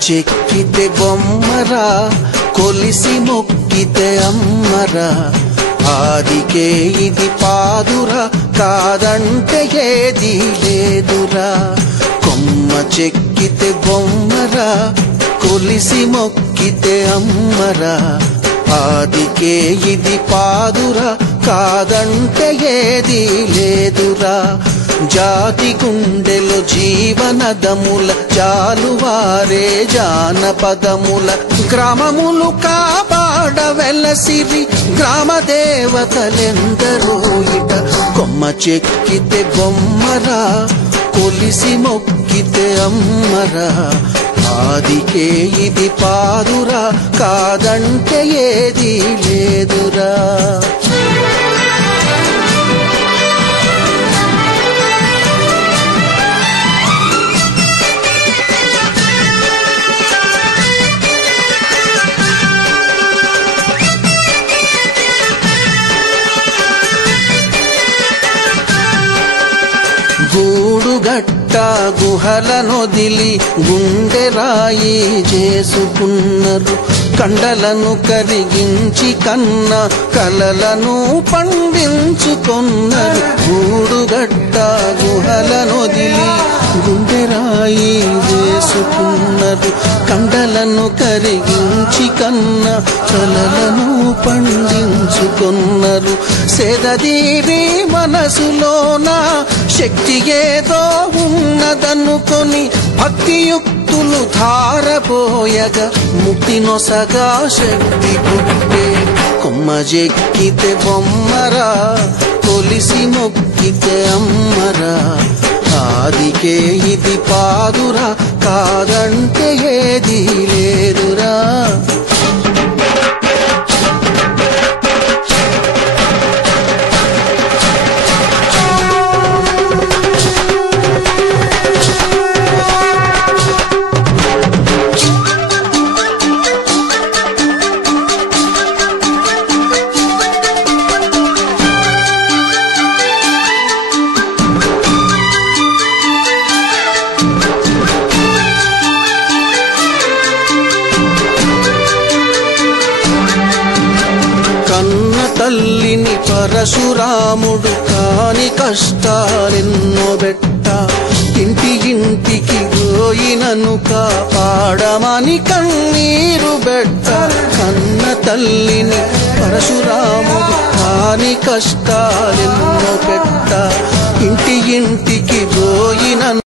చెక్కితే బొమ్మరా కొలిసి మొక్కితే అమ్మరా ఆదికే ఇది పాదురా కాదంటే ఏది లేదురా కొమ్మ చెక్కితే బొమ్మరా కొలిసి మొక్కితే అమ్మరా ఆదికే ఇది పాదురా కాదంటే ఏది లేదురా జాతి గుండెలో జీవనదముల జాలువారే జానపదముల గ్రామములు కాపాడ వెలసిరి గ్రామ దేవతలెందరో ఇట కొమ్మ చెక్కితే బొమ్మరా కొలిసి మొక్కితే అమ్మరా ఆదికే ఇది పాదురా కాదంటే ఏది లేదురా గూడుగట్ట గుహలనొదిలి గుండె రాయి చేసుకున్నారు కండలను కరిగించి కన్న కలలను పండించుకున్నారు గూడుగట్ట గుహలనొదిలి గుండె రాయి చేసుకున్నారు కండలను కరిగించి కన్న కలలను పండించుకున్నారు సేదదీవి మనసులోన శక్తి ఏదో ఉన్నదనుకొని భక్తియుక్తులు ధారపోయగా ముక్తి నొసగా శక్తి పుట్టే కొమ్మ చెక్కితే బొమ్మరా కొలిసి మొక్కితే అమ్మరా ఆదికే ఇది పాదురా కాదంటే ఏది లేదురా తల్లిని పరశురాముడు కాని కష్టాలెన్నో బెట్ట ఇంటి ఇంటికి పోయినను కాపాడమని కన్నీరు బెట్ట కన్న తల్లిని పరశురాముడు కాని కష్టాలెన్నో బెట్ట ఇంటి ఇంటికి పోయినను